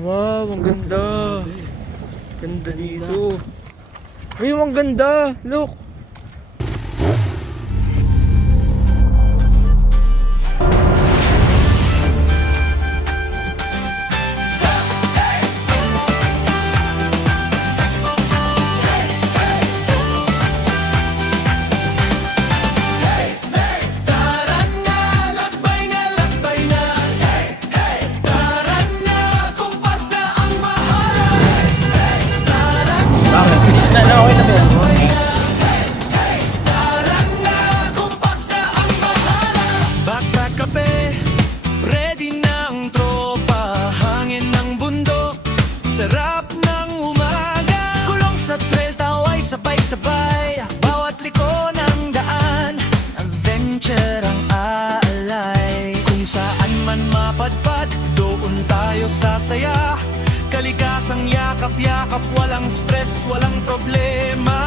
Wow, ang ganda. Ganda dito. Ay, ang ganda. Look. Backpack kape, ready na ang tropa. Hangin ng bundok, sarap ng umaga. Kulong sa trail, taway sabay-sabay. Bawat liko ng daan, adventure ang aalay. Kung saan man mapadpad, doon tayo sasaya. Kalikasang yakap-yakap, walang stress, walang problema.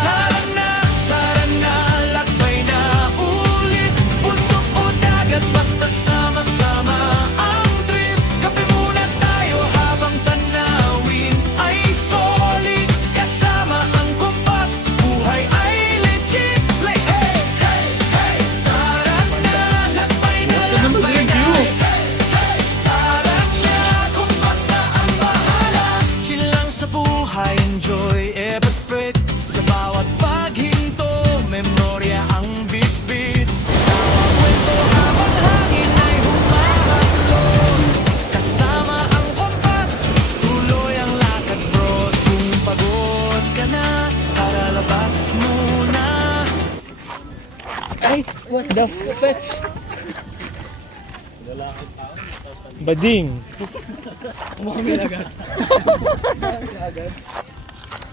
Tara na, lakbay na ulit. Bundok o dagat, basta sama-sama ang trip. Kape muna tayo habang tanawin ay solid. Kasama ang kompas, buhay ay legit. Play, hey, hey, hey. Tara na, lakbay na, lakbay na. Enjoy every breath. Sa bawat paghinto, memorya ang bit-bit. Tawa kwento habang hangin ay humahaplos. Kasama ang kompas, tuloy ang lakad bros. Kung pagod ka na, tara labas muna. Ay, what the fetch? Bading. Umangin agad.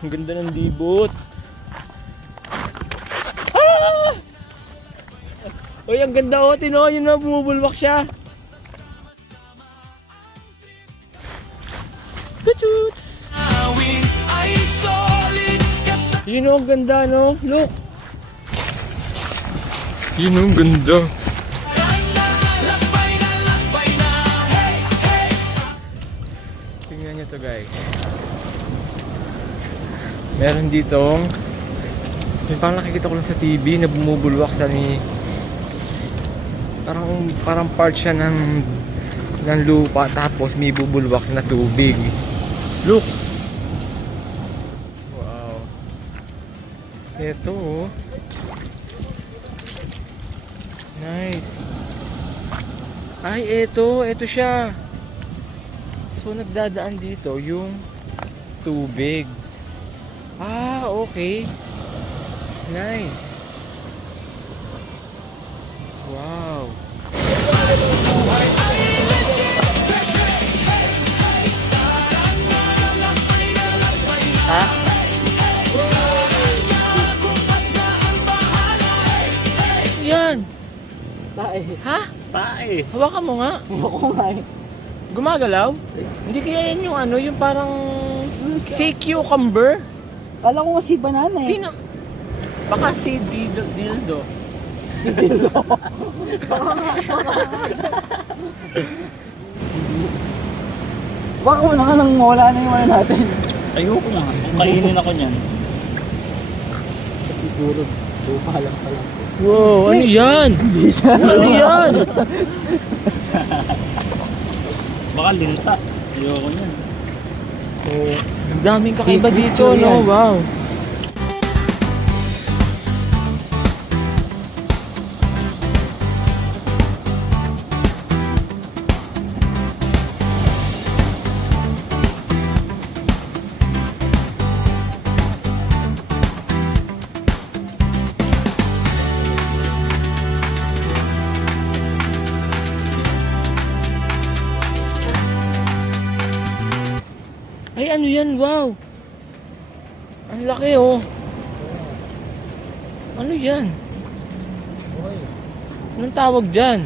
Ang ganda ng libot. Ah! Uy, ang ganda o. Tino, yun na, bumubulwak siya. Tututs! Awin ay solid. Yun o, ang ganda, no? Look! Yun o, ang ganda. Tingnan nyo to, guys. Meron ditong parang nakikita ko lang sa TV na bumubulwak sa ni parang part siya ng lupa tapos may bubulwak na tubig. Look. Wow. Ito oh. Nice. Ay, ito siya. So nagdadaan dito yung tubig. Ah, okay. Nice. Wow. Ha? Yan. Tae. Ha? Tae. Hawakan mo nga. Ako nga eh. Gumagalaw? Hindi kaya yan yung ano, yung parang sea cucumber? Kala ko nga si banana eh. Tina, baka si dildo. Si Dilo. Baka wala ka nang mawala na yung ano natin. Ayoko na. Kainin ako niyan. Tapos siguro, lupa lang pala. Wow, ano yan? Hindi siya. Ano yan? Baka linta. Ayoko niyan. Oh, ang daming kakaiba Sea dito, creature no? yan. Wow. Ay, ano yan? Wow! Ang laki, oh! Ano yan? Anong tawag dyan?